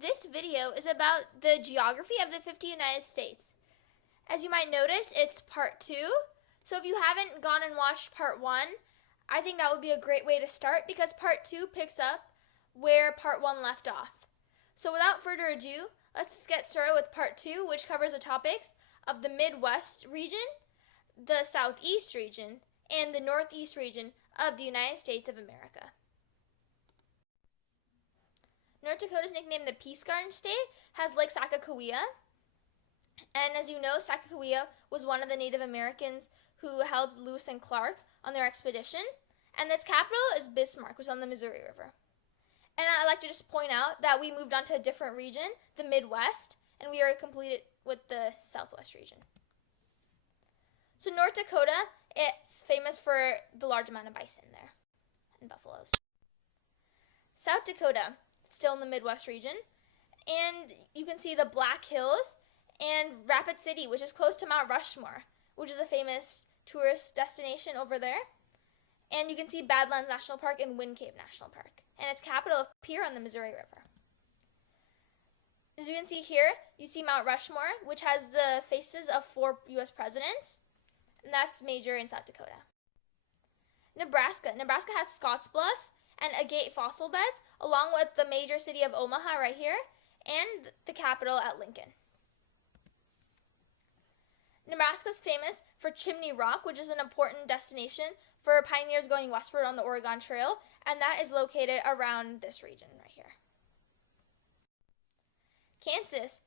This video is about the geography of the 50 United States. As you might notice, it's part 2. So if you haven't gone and watched part 1, I think that would be a great way to start because part 2 picks up where part 1 left off. So without further ado, let's get started with part 2, which covers the topics of the Midwest region, the Southeast region, and the Northeast region of the United States of America. North Dakota is nicknamed the Peace Garden State, has Lake Sacagawea, and as you know, Sacagawea was one of the Native Americans who helped Lewis and Clark on their expedition, and its capital is Bismarck, which is on the Missouri River. And I'd like to just point out that we moved on to a different region, the Midwest, and we are completed with the Southwest region. So North Dakota, it's famous for the large amount of bison there and buffaloes. South Dakota, still in the Midwest region, and you can see the Black Hills and Rapid City, which is close to Mount Rushmore, which is a famous tourist destination over there. And you can see Badlands National Park and Wind Cave National Park, and its capital is here on the Missouri River. As you can see here, you see Mount Rushmore, which has the faces of 4 U.S. presidents, and that's major in South Dakota. Nebraska has Scottsbluff and Agate fossil beds, along with the major city of Omaha right here, and the capital at Lincoln. Nebraska is famous for Chimney Rock, which is an important destination for pioneers going westward on the Oregon Trail, and that is located around this region right here. Kansas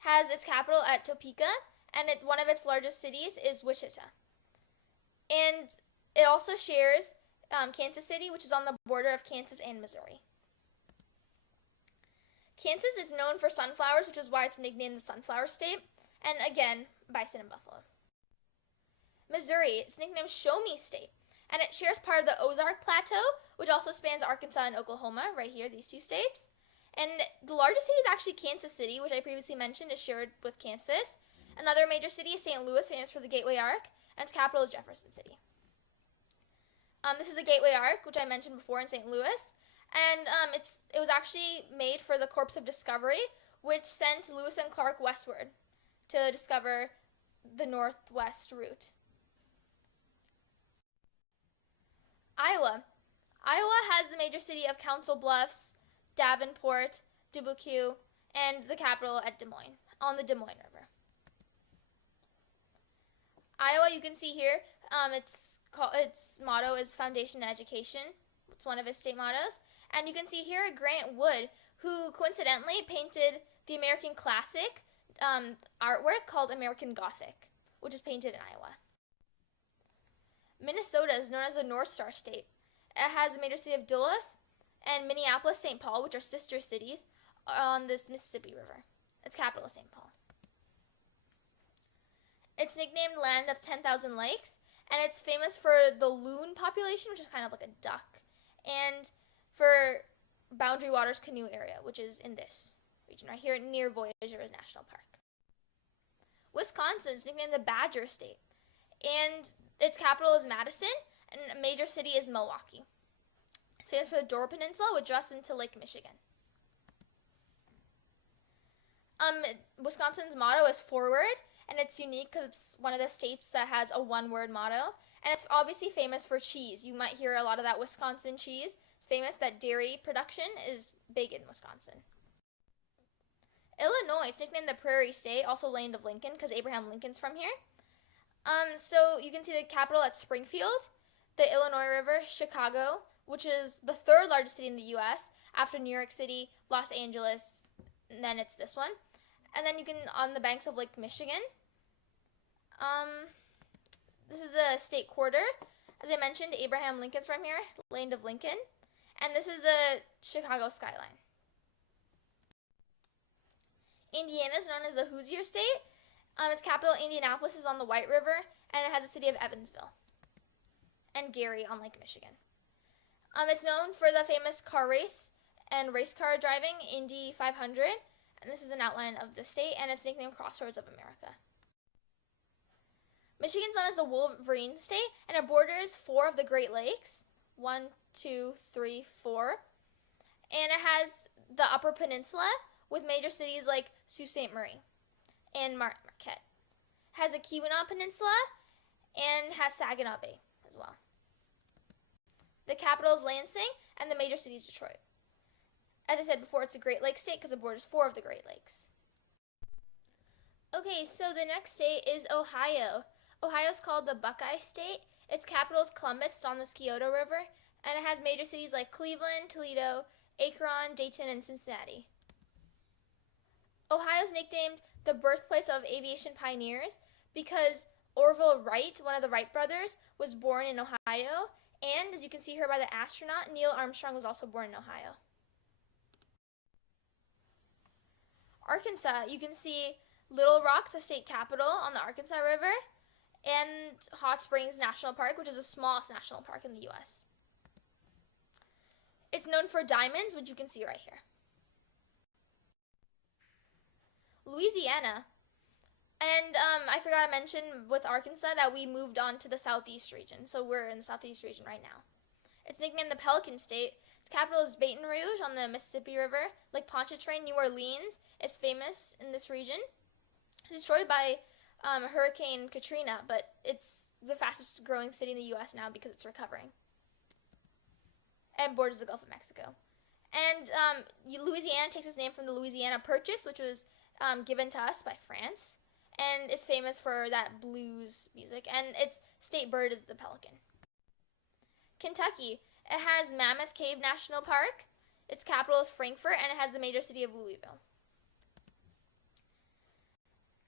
has its capital at Topeka, and one of its largest cities is Wichita. And it also shares Kansas City, which is on the border of Kansas and Missouri. Kansas is known for sunflowers, which is why it's nicknamed the Sunflower State, and again, bison and buffalo. Missouri, it's nicknamed Show Me State, and it shares part of the Ozark Plateau, which also spans Arkansas and Oklahoma, right here, these 2 states. And the largest city is actually Kansas City, which I previously mentioned is shared with Kansas. Another major city is St. Louis, famous for the Gateway Arc, and its capital is Jefferson City. This is the Gateway Arc, which I mentioned before in St. Louis, and it was actually made for the Corps of Discovery, which sent Lewis and Clark westward to discover the northwest route. Iowa has the major city of Council Bluffs, Davenport, Dubuque, and the capital at Des Moines, on the Des Moines River. Iowa, you can see here, its motto is Foundation to Education. It's one of its state mottos. And you can see here Grant Wood, who coincidentally painted the American classic artwork called American Gothic, which is painted in Iowa. Minnesota is known as the North Star State. It has the major city of Duluth and Minneapolis, St. Paul, which are sister cities on this Mississippi River. Its capital is St. Paul. It's nicknamed Land of 10,000 Lakes, and it's famous for the loon population, which is kind of like a duck, and for Boundary Waters Canoe Area, which is in this region right here near Voyageurs National Park. Wisconsin is nicknamed the Badger State, and its capital is Madison, and a major city is Milwaukee. It's famous for the Dora Peninsula, which draws into Lake Michigan. Wisconsin's motto is Forward, and it's unique because it's one of the states that has a one-word motto, and it's obviously famous for cheese. You might hear a lot of that Wisconsin cheese. It's famous that dairy production is big in Wisconsin. Illinois, it's nicknamed the Prairie State, also Land of Lincoln, because Abraham Lincoln's from here. So you can see the capital at Springfield, the Illinois River, Chicago, which is the 3rd largest city in the U.S. after New York City, Los Angeles, and then it's this one. And then you can, on the banks of Lake Michigan. This is the state quarter. As I mentioned, Abraham Lincoln's from here, Land of Lincoln. And this is the Chicago skyline. Indiana is known as the Hoosier State. Its capital, Indianapolis, is on the White River, and it has the city of Evansville and Gary on Lake Michigan. It's known for the famous car race and race car driving, Indy 500, and this is an outline of the state, and it's nicknamed Crossroads of America. Michigan's known as the Wolverine State, and it borders 4 of the Great Lakes, 1, 2, 3, 4, And it has the Upper Peninsula with major cities like Sault Ste. Marie and Marquette. It has the Keweenaw Peninsula and has Saginaw Bay as well. The capital is Lansing, and the major city is Detroit. As I said before, it's a Great Lakes state because it borders 4 of the Great Lakes. Okay, so the next state is Ohio. Ohio is called the Buckeye State. Its capital is Columbus. It's on the Scioto River, and it has major cities like Cleveland, Toledo, Akron, Dayton, and Cincinnati. Ohio is nicknamed the birthplace of aviation pioneers because Orville Wright, one of the Wright brothers, was born in Ohio, and as you can see here by the astronaut, Neil Armstrong was also born in Ohio. Arkansas, you can see Little Rock, the state capital, on the Arkansas River, and Hot Springs National Park, which is the smallest national park in the U.S. It's known for diamonds, which you can see right here. Louisiana, and I forgot to mention with Arkansas that we moved on to the southeast region, so we're in the southeast region right now. It's nicknamed the Pelican State. Its capital is Baton Rouge on the Mississippi River. Lake Pontchartrain, New Orleans is famous in this region. It's destroyed by Hurricane Katrina, but it's the fastest growing city in the U.S. now because it's recovering. And borders the Gulf of Mexico. And Louisiana takes its name from the Louisiana Purchase, which was given to us by France, and is famous for that blues music, and its state bird is the pelican. Kentucky, it has Mammoth Cave National Park. Its capital is Frankfort, and it has the major city of Louisville.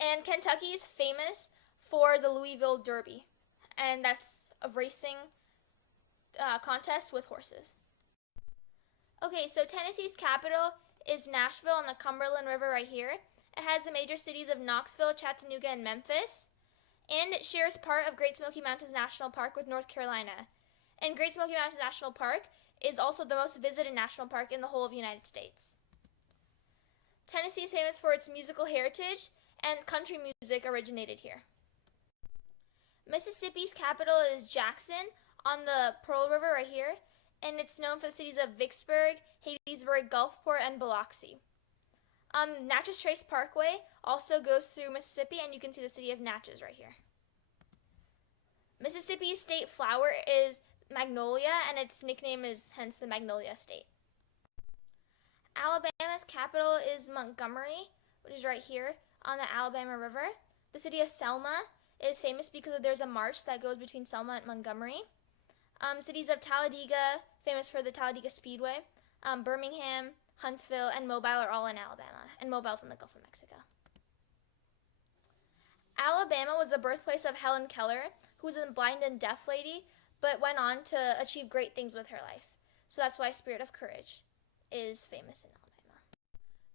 And Kentucky is famous for the Louisville Derby, and that's a racing contest with horses. Okay, so Tennessee's capital is Nashville on the Cumberland River right here. It has the major cities of Knoxville, Chattanooga, and Memphis. And it shares part of Great Smoky Mountains National Park with North Carolina. And Great Smoky Mountains National Park is also the most visited national park in the whole of the United States. Tennessee is famous for its musical heritage, and country music originated here. Mississippi's capital is Jackson on the Pearl River right here, and it's known for the cities of Vicksburg, Hattiesburg, Gulfport, and Biloxi. Natchez Trace Parkway also goes through Mississippi, and you can see the city of Natchez right here. Mississippi's state flower is magnolia, and its nickname is hence the Magnolia State. Alabama's capital is Montgomery, which is right here on the Alabama River. The city of Selma is famous because there's a march that goes between Selma and Montgomery. Cities of Talladega, famous for the Talladega Speedway, Birmingham, Huntsville, and Mobile are all in Alabama, and Mobile's in the Gulf of Mexico. Alabama was the birthplace of Helen Keller, who was a blind and deaf lady, but went on to achieve great things with her life. So that's why Spirit of Courage is famous in Alabama.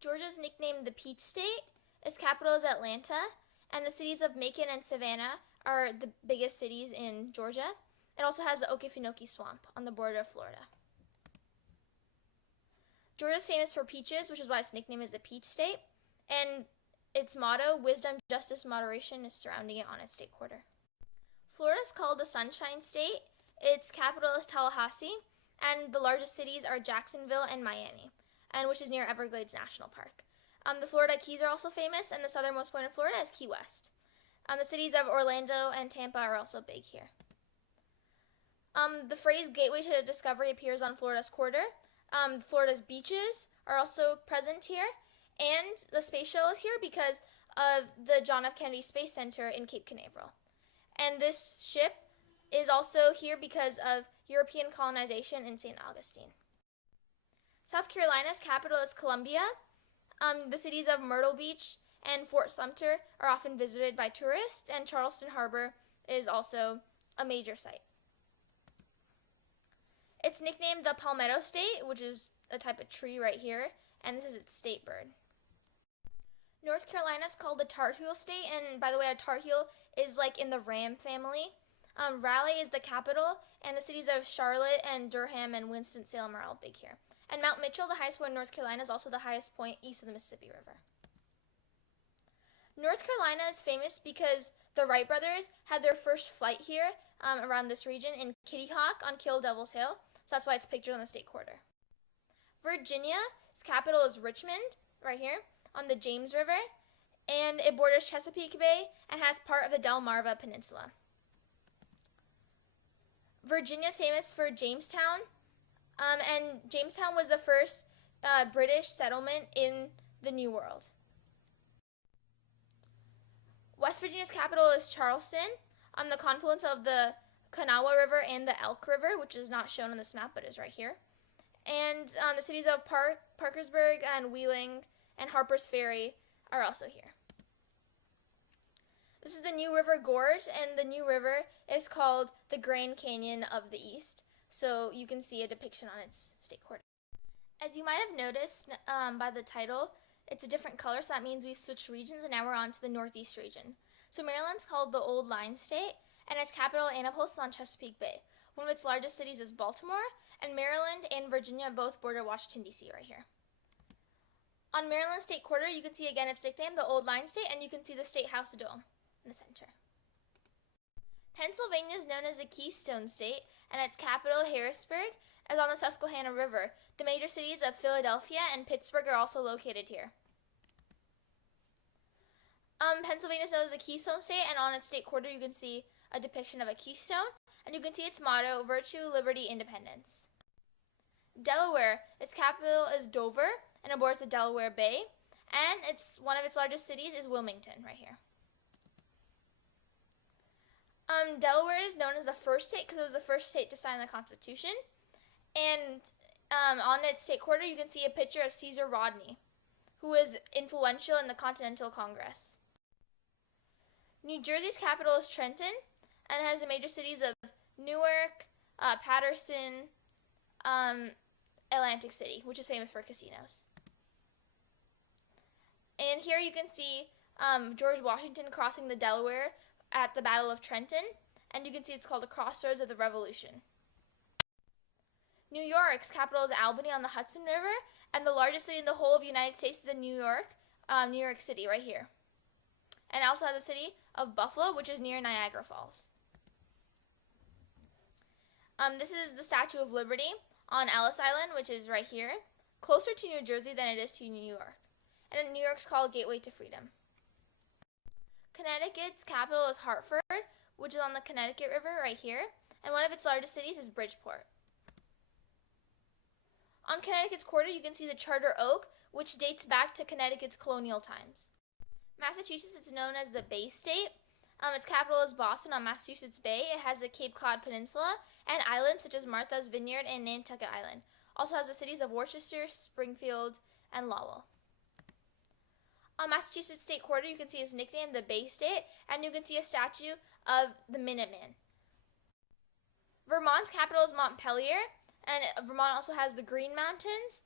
Georgia's nicknamed the Peach State. Its capital is Atlanta, and the cities of Macon and Savannah are the biggest cities in Georgia. It also has the Okefenokee Swamp on the border of Florida. Georgia is famous for peaches, which is why its nickname is the Peach State, and its motto, wisdom, justice, moderation, is surrounding it on its state quarter. Florida is called the Sunshine State. Its capital is Tallahassee, and the largest cities are Jacksonville and Miami, and which is near Everglades National Park. The Florida Keys are also famous, and the southernmost point of Florida is Key West. The cities of Orlando and Tampa are also big here. The phrase Gateway to Discovery appears on Florida's quarter. Florida's beaches are also present here, and the space shuttle is here because of the John F. Kennedy Space Center in Cape Canaveral. And this ship is also here because of European colonization in St. Augustine. South Carolina's capital is Columbia. The cities of Myrtle Beach and Fort Sumter are often visited by tourists, and Charleston Harbor is also a major site. It's nicknamed the Palmetto State, which is a type of tree right here, and this is its state bird. North Carolina is called the Tar Heel State, and by the way, a Tar Heel is like in the ram family. Raleigh is the capital, and the cities of Charlotte and Durham and Winston-Salem are all big here. And Mount Mitchell, the highest point in North Carolina, is also the highest point east of the Mississippi River. North Carolina is famous because the Wright brothers had their first flight here around this region in Kitty Hawk on Kill Devil's Hill, so that's why it's pictured on the state quarter. Virginia's capital is Richmond, right here, on the James River, and it borders Chesapeake Bay and has part of the Delmarva Peninsula. Virginia is famous for Jamestown, and Jamestown was the first British settlement in the New World. West Virginia's capital is Charleston, on the confluence of the Kanawha River and the Elk River, which is not shown on this map but is right here. And the cities of Parkersburg and Wheeling and Harper's Ferry are also here. This is the New River Gorge, and the New River is called the Grand Canyon of the East, so you can see a depiction on its state quarter. As you might have noticed by the title, it's a different color, so that means we've switched regions, and now we're on to the Northeast region. So Maryland's called the Old Line State, and its capital, Annapolis, is on Chesapeake Bay. One of its largest cities is Baltimore, and Maryland and Virginia both border Washington, D.C. right here. On Maryland's state quarter, you can see again its nickname, the Old Line State, and you can see the State House Dome in the center. Pennsylvania is known as the Keystone State, and its capital, Harrisburg, is on the Susquehanna River. The major cities of Philadelphia and Pittsburgh are also located here. Pennsylvania is known as the Keystone State, and on its state quarter you can see a depiction of a keystone, and you can see its motto, Virtue, Liberty, Independence. Delaware, its capital is Dover, and it borders the Delaware Bay, and one of its largest cities is Wilmington, right here. Delaware is known as the first state because it was the first state to sign the Constitution, and on its state quarter you can see a picture of Caesar Rodney, who was influential in the Continental Congress. New Jersey's capital is Trenton, and it has the major cities of Newark, Paterson, Atlantic City, which is famous for casinos. And here you can see George Washington crossing the Delaware at the Battle of Trenton, and you can see it's called the Crossroads of the Revolution. New York's capital is Albany on the Hudson River, and the largest city in the whole of the United States is in New York City, right here. And it also has the city of Buffalo, which is near Niagara Falls. This is the Statue of Liberty on Ellis Island, which is right here, closer to New Jersey than it is to New York. And New York's called Gateway to Freedom. Connecticut's capital is Hartford, which is on the Connecticut River right here, and one of its largest cities is Bridgeport. On Connecticut's quarter, you can see the Charter Oak, which dates back to Connecticut's colonial times. Massachusetts is known as the Bay State. Its capital is Boston on Massachusetts Bay. It has the Cape Cod Peninsula and islands such as Martha's Vineyard and Nantucket Island. Also has the cities of Worcester, Springfield, and Lowell. On Massachusetts state quarter, you can see its nickname, the Bay State, and you can see a statue of the Minuteman. Vermont's capital is Montpelier, and Vermont also has the Green Mountains,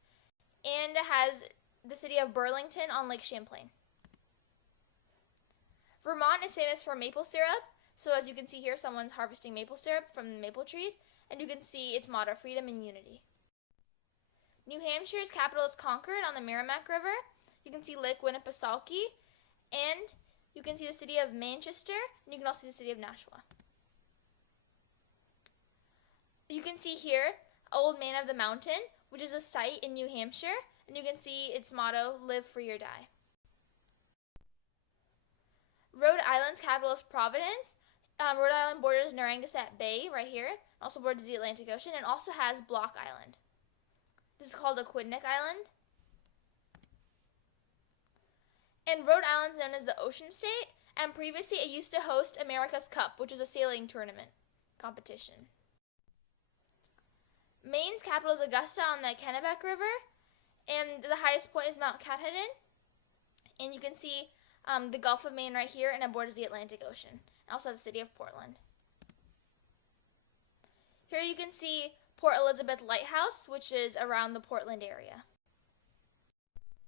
and it has the city of Burlington on Lake Champlain. Vermont is famous for maple syrup, so as you can see here, someone's harvesting maple syrup from the maple trees, and you can see its motto, Freedom and Unity. New Hampshire's capital is Concord on the Merrimack River. You can see Lake Winnipesaukee, and you can see the city of Manchester, and you can also see the city of Nashua. You can see here Old Man of the Mountain, which is a site in New Hampshire, and you can see its motto, Live Free or Die. Rhode Island's capital is Providence. Rhode Island borders Narragansett Bay right here, also borders the Atlantic Ocean, and also has Block Island. This is called Aquidneck Island. And Rhode Island is known as the Ocean State, and previously it used to host America's Cup, which is a sailing tournament competition. Maine's capital is Augusta on the Kennebec River, and the highest point is Mount Katahdin. And you can see the Gulf of Maine right here, and it borders the Atlantic Ocean. And also the city of Portland. Here you can see Port Elizabeth Lighthouse, which is around the Portland area.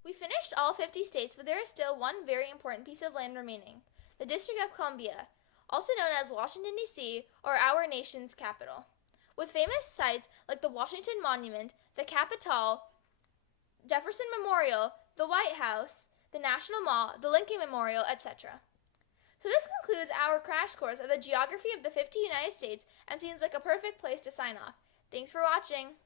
We finished all 50 states, but there is still one very important piece of land remaining, the District of Columbia, also known as Washington, D.C., or our nation's capital, with famous sites like the Washington Monument, the Capitol, Jefferson Memorial, the White House, the National Mall, the Lincoln Memorial, etc. So this concludes our crash course of the geography of the 50 United States and seems like a perfect place to sign off. Thanks for watching.